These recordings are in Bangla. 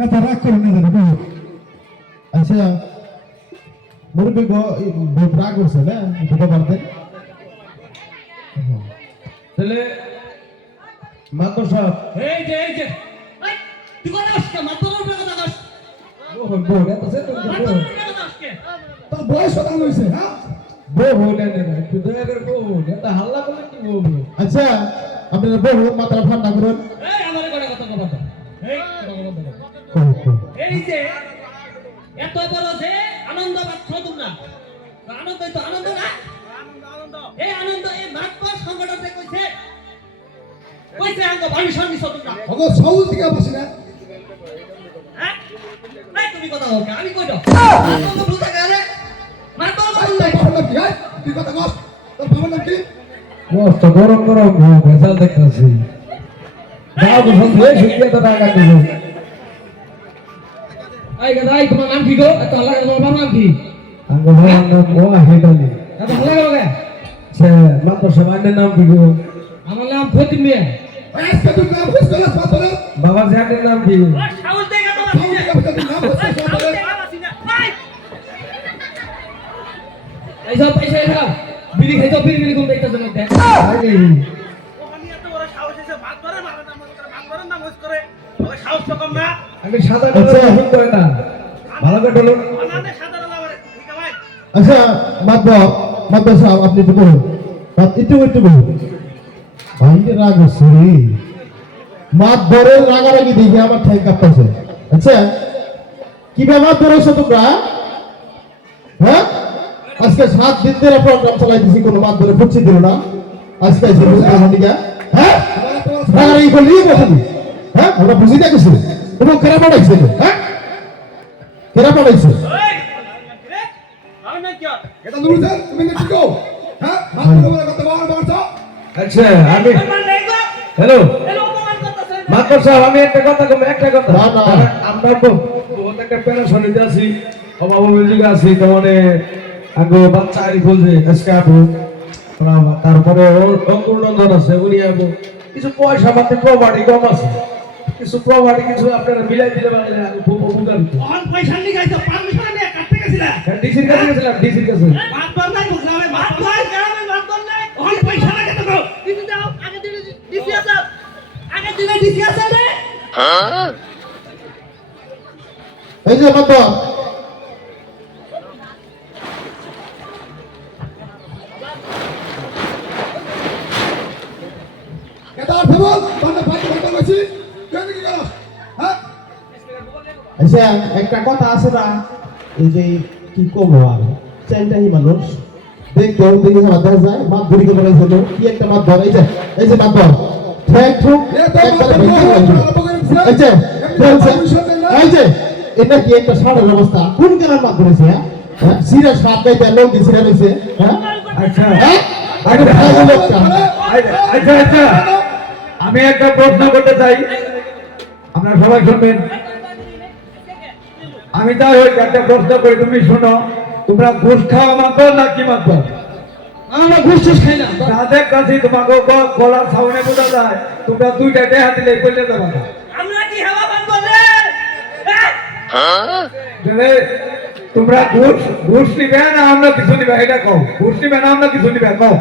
এত রাগ করে না জানো বহু আচ্ছা মুরব্বী বহুত রাগ করছে না দুটো পারতে তাহলে মাতো সাহেব এই যে তুই কোন আসছে মাতর উপরে কথা কস ও বউ এটা সে তো মাতর উপরে কথা আসছে তোর বয়স কত হইছে হ্যাঁ বউ হইলে না তুই দয়া করে বউ এটা হাল্লা করে কি বলবো আচ্ছা আপনারা বউ মাথা ঠান্ডা করুন এই আমারে করে কথা কথা এই যে এত বড় যে আনন্দ পাচ্ছ তোমরা আনন্দ তো আনন্দ না আনন্দ এই আনন্দ এই মাতর সংগঠনতে কইছে আঙ্গ পারমিশন দিছো তোমরা ওগো সাউল থেকে বসি না হ্যাঁ এই তুমি কথা বলছ আমি কই দাও তোমরা বুঝা গেলে মানে তো বল নাই বাবা কি আই তুই কথা কস তোর বাবার নাম কি মস্ত গরম গরম ভেজাল দেখতাছি দাও বসন্ত এই শুকিয়ে তো টাকা দিবো এই গাই তোমার নাম কি গো এত আল্লাহ তোমার নাম কি আঙ্গ বাবার নাম ওয়াহিদ আলী এত ভালো লাগে সে মাত্র সমানের নাম কি গো আমার নাম ফতিম মিয়া আজকে তুই নাম হুস করাস পাতরে বাবা জানের নাম কি ও সাউল দেখা তো সাউল থেকে নাম হুস পাতরে এই সব পয়সা এসা বিড়ি খাইতো বিড়ি কোন দেখতেছ না দেখ আরে ওখানে এত বড় সাহস এসে ভাত ধরে মারে নাম করে ভাত ধরে নাম হুস করে ওই সাহস তো কম না আমি সাদা ডলার পছন্দ করে না ভালো করে বলুন আমাদের সাধারণ আবার ঠিক আছে ভাই আচ্ছা মাতবা সাহেব আপনি তো বলুন একটু বলুন ভাইকে রাগ হচ্ছে রে মাত ধরে রাগারাগি দেখে আমার ঠাই কাঁপতেছে আচ্ছা কি ব্যাপার ধরেছো তোমরা হ্যাঁ আজকে 7 দিন ধরে প্রোগ্রাম চালাইতেছি কোনো মাত ধরে ফুটছি দিল না আজকে এসে বুঝতে পারলি হ্যাঁ রাগারাগি করলি বসে হ্যাঁ ওরা বুঝি দেখেছে এবং কেরা পাঠাইছে হ্যাঁ কেরা পাঠাইছে ওই আমি না কি এটা নুরুজান তুমি কি কও হ্যাঁ মাত ধরে কথা বলছো আচ্ছা আমি আমার নাই গো হ্যালো এলো অপমান করতেছ মাত্র সাহেব আমি একটা কথা আমরা বহুত একটা পেরেশানিতে আছি অভাব অভিযোগ আছি মানে আগে বাচ্চা আরি বলছে আজকে আপু তারপরে ওর অঙ্কুরনন্দন আছে উনি আপু কিছু পয়সা পাতি প্রপার্টি কম আছে কিছু প্রপার্টি কিছু আপনারা মিলাই দিলে মানে খুব উপকার হতো অন পয়সা নি গাইছো পারমিশন নিয়ে কাটতে গেছিলা ডিসির কাছে গেছিলাম ডিসির কাছে ভাত ধর নাই গ্রামে ভাত ধর গ্রামে ভাত ধর নাই অন পয়সা লাগে তো দিদি দাও আগে দিলে ডিসি আছে আগে দিলে ডিসি আছে রে এই যে মাত্র এটা ফেবল বান্দা ফাইট করতে গেছি কেন কি করছ হ্যাঁ আচ্ছা একটা কথা আছে না এই যে কি কম আর চাইটাই মানুষ দেখতে দেখে আমার দেখা যায় মাত ধরি করে হলো কি একটা মাত ধর এই যে মাত ধর ঠেক ঠুক একবারে এই যে এই যে এটা কি একটা সাড়ের অবস্থা কোন কেনার মাত ধরেছে হ্যাঁ সিরিয়াস সাত গাইতে লোক দিয়ে সিরিয়াস হয়েছে হ্যাঁ আচ্ছা আচ্ছা আচ্ছা আমি একটা প্রশ্ন করতে চাই আপনারা সবাই শুনবেন আমি তাই একটা প্রশ্ন করি তুমি শোনো তোমরা ঘুষ খাওয়া মাত্র না কি মাত্র আমরা ঘুষ খাই না তাদের কাছে তোমাকে গলার সাউন্ডে বোঝা যায় তোমরা দুইটা দেহা দিলে বললে যাবে না আমরা কি হাওয়া বানবো রে তোমরা ঘুষ নিবে না আমরা কিছু নিবে এটা কও ঘুষ নিবে না আমরা কিছু নিবে কও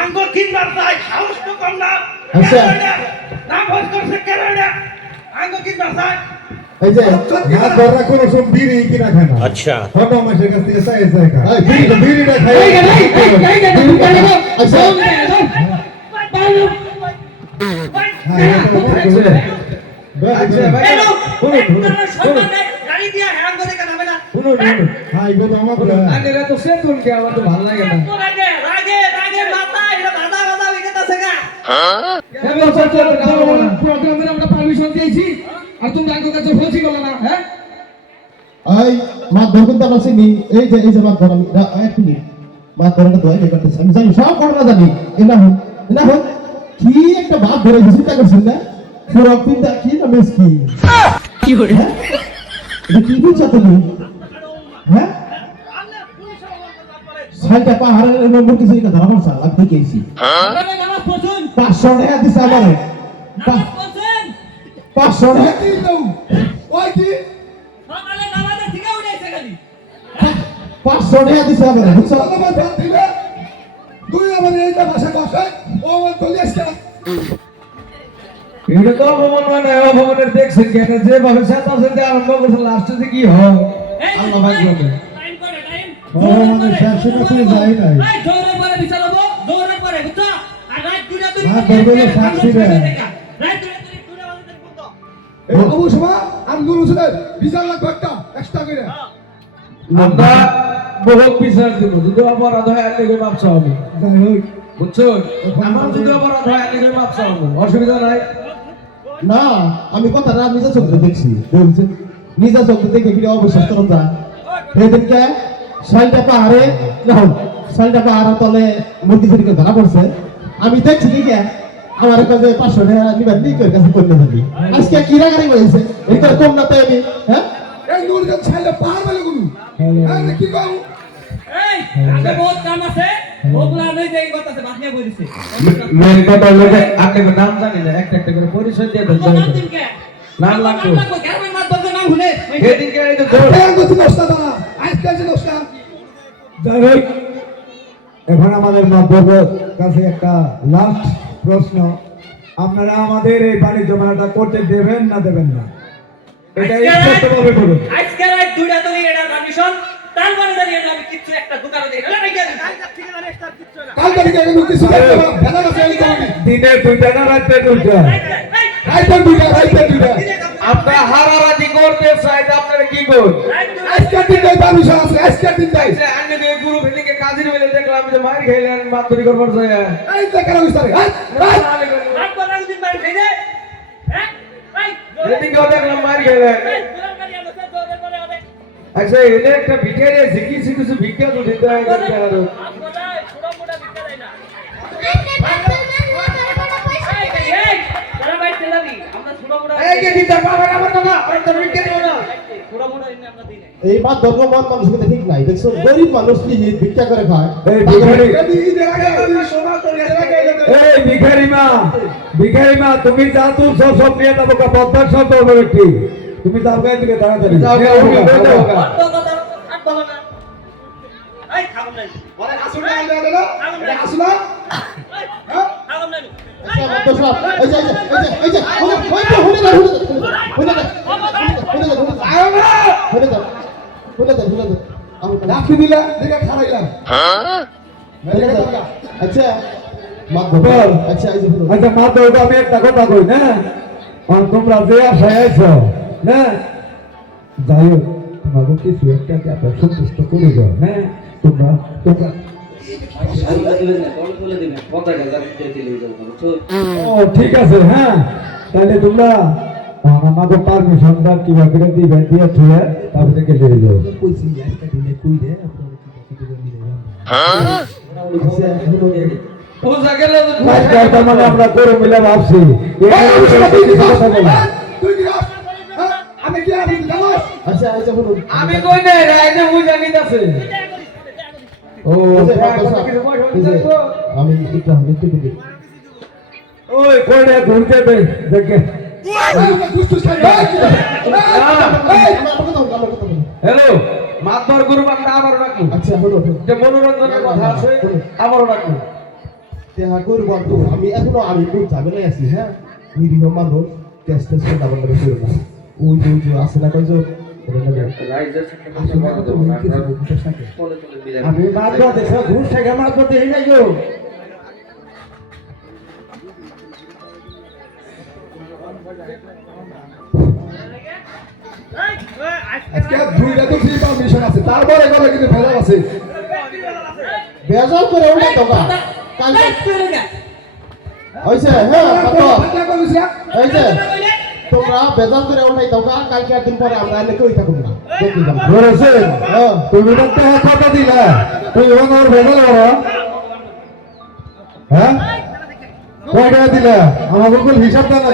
আঙ্গ কিনবার চাই সাহস তো কম না আচ্ছা। না ভোজ করছে কেন না আঙ্গ কিনবার চাই এই যে হাত ধরা কোন সব বিড়ি কিনা খায় না আচ্ছা কত মাসের কাছ থেকে চাই চাই খা এই বিড়িটা খাই আচ্ছা আচ্ছা গাড়ি দিয়া হ্যাং করে কেন হবে না হাই গো আমার আগে তো সেতুন কে আমার তো ভালো লাগে না রাগে রাগে রাগে মাথা এটা দাদা দাদা বিকেতাছে গা প্রোগ্রামের আমরা পারমিশন দিয়েছি আর তুমি আগে কাছে বলছি বলো না হ্যাঁ এই মাত ধরুন তো আসেনি এই যে মাত ধর আমি এক মিনিট মাত ধরাটা তো এই করতেছি আমি জানি সব ঘটনা জানি না হন কি একটা বাপ ধরে গেছি তা করছেন না পুরো পিতা কি না মেস কি করে এটা কি বুঝছো তুমি হ্যাঁ সাইডটা পাহাড়ের নম্বর কিছু এটা ধরা পড়ছে আমি দেখেছি 500 টাকা দিছে আমারে 500 টাকা কি দাও ওই কি সকালে নামাজের থেকে উঠেছে খালি 500 টাকা দিছে আমারে বুঝছো আমার দাম দিবে তুই আমার এইটা ভাষা কথা ও আমার বলি আসছে এটা তো অপমান মানে অপমানের দেখছেন কি এটা যেভাবে সাথে আরম্ভ করছে লাস্টে কি হয় এই আল্লাহ ভাগ করবে টাইম করে টাইম আমাদের শেষে কাছে যাই নাই এই জোরে পরে বিচার হবো জোরে পরে বুঝছো আর রাত দুটা তুই হ্যাঁ, ধরবে না, সাক্ষী দেয়। রাত দুটা তুই দুটা বাজে বন্ধ এই অবু সময় আমি গুরু শুনে বিচার লাগবে একটা এক্সট্রা করে আমরা বহুত বিচার দিব যদি অপরাধ হয় এর লেগে মাপ চাওয়াবো যাই হোক বুঝছো আমার যদি অপরাধ হয় এর লেগে মাপ চাওয়াবো অসুবিধা নাই না আমি কথাটা নিজে চোখে দেখছি বলছি নিজে চোখে দেখে কি অবশ্যই করুন যা সেদিনকে শালটা পাহাড়ে না শালটা পাহাড়ের তলে মুরগি চুরিকে ধরা পড়ছে আমি দেখছি কি আমার কাছে 500 টাকা নিবার নিকের কাছে করতে থাকি আজকে কি রাগারি হয়েছে এটা কম না তাই আমি হ্যাঁ এই নুরকে ছেলে পার বলে গুরু হ্যাঁ কি কও এই আগে বহুত কাম আছে ওগুলা নই যে এই কথা আছে বাদ নিয়ে বলিছে মেন কথা হলো যে আপনি নাম জানি না একটা একটা করে পরিচয় দিয়ে দেন নাম দিনকে নাম লাগবে গ্রামের মাছ বলতে নাম ভুলে সেদিনকে এই তো জোর এই গতি নষ্ট দাঁড়া আজকাল যে নষ্ট যাই হোক এখন আমাদের মাধ্যমের কাছে একটা লাস্ট প্রশ্ন আপনারা আমাদের এই বাণিজ্য মেলাটা করতে দেবেন না দেবেন না এটা স্পষ্টভাবে বলুন আজকে রাত দুটা তো এটা পারমিশন তার মানে জানি আমি কিছু একটা দোকানে দেই না নাকি কাল থেকে এগুলো কিছু করতে না ভেলা আছে এই করি দিনে দুইটা না রাতে দুইটা রাইতে দুইটা আপনারা হারারাজি করতে চাইতে আপনারা কি করুন আজকে দিন যাই পারমিশন আছে আজকে দিন যাই যে আন্নে যে গুরু ফেলিকে কাজির বেলে দেখলাম যে মার খেলেন বাতরি করবার যায় এই দেখেন বিস্তারে রাত কটা দিন বাইরে খাই দে হ্যাঁ ভাই এদিকে দেখলাম মার খেলেন এই দুলাল গাড়ি আছে জোরে করে হবে আচ্ছা এটা একটা ভিখারি আছে কিছু কিছু ভিক্ষা তো দিতে হয় আপ কোথায় ছোট মোটা বিক্রি দেয় না এই তারা ভাই তেলাবি আমরা ছোট মোটা এই যে দিতে পারবে আমার না আর তো ভিক্ষা দিও না ছোট মোটা এনে আমরা দিই না এই বাদ ধর্ম মন মানুষ কিন্তু ঠিক নাই দেখছো গরিব মানুষ কি ভিক্ষা করে খায় এই ভিখারি এই ভিখারি মা তুমি যা তুল সব সব নিয়ে যাবো পদ্মার সব করবো একটি তুমি যাও গায়ে দিকে তাড়াতাড়ি যাও গায়ে দিকে, যাও গায়ে। অত কথা আর বলো না এই খাবো নাই বলে আসলে এটা আসলে হ্যাঁ খাবো নাই আচ্ছা বন্ধু সব এই যে হুনে দা আমি রাখি দিলা দেখে খারাইলাম আচ্ছা মাত বল। আচ্ছা এই যে আচ্ছা মা তো আমি একটা কথা কই না আর তোমরা যে আশায় আইছো না যাই হোক তোমাকে কিছু একটা আপনার সন্তুষ্ট করে দাও হ্যাঁ তোমরা ও ঠিক আছে হ্যাঁ তাহলে তোমরা আমাকে পারমিশন দাও কিভাবে করে দিবে দিয়ে থুয়ে তারপরে গেলে যাও কইছি আজকে দিনে কই দে আপনারা কি কথা মিলে পূজা গেলে তার মানে আমরা করে মিলে ভাবছি তুই কি আমি কি আমি জানাস আচ্ছা আচ্ছা বলুন আমি কই না এই যে পূজা নিতাছে ও আমি একটু দিই ওই কোনে ঘুরতে দে দেখে দুষ্টু খাই হ্যালো মাতবার গুরু আমরা আবার রাখবো আচ্ছা হলো যে মনোরঞ্জনের কথা আছে আবারও রাখবো দেখা করবো তো আমি এখনো আমি খুব ঝামেলায় আছি হ্যাঁ নিরীহ মানুষ ক্যাশ ট্যাশ করে ডাবল ডাবল করে না ওই যে আছে না কইছো আমি মারবো দেখো ঘুষ থেকে মারবো দেখি নাই গো আজকে দুইটা তো ফ্রি পারমিশন আছে তারপরে গলে কিন্তু ভেজাল আছে বেজাল করে ওটা তো কাল হইছে হ্যাঁ এই যে তোমরা বেজাল করে ওটাই দাও কালকে একদিন পরে আমরা এনে কই থাকুম না দেখি যাবো ধরেছে তুমি তো কথা দিলা তুই ওর ভেজাল বড় হ্যাঁ কয়টা দিলা আমার বিলকুল হিসাব জানা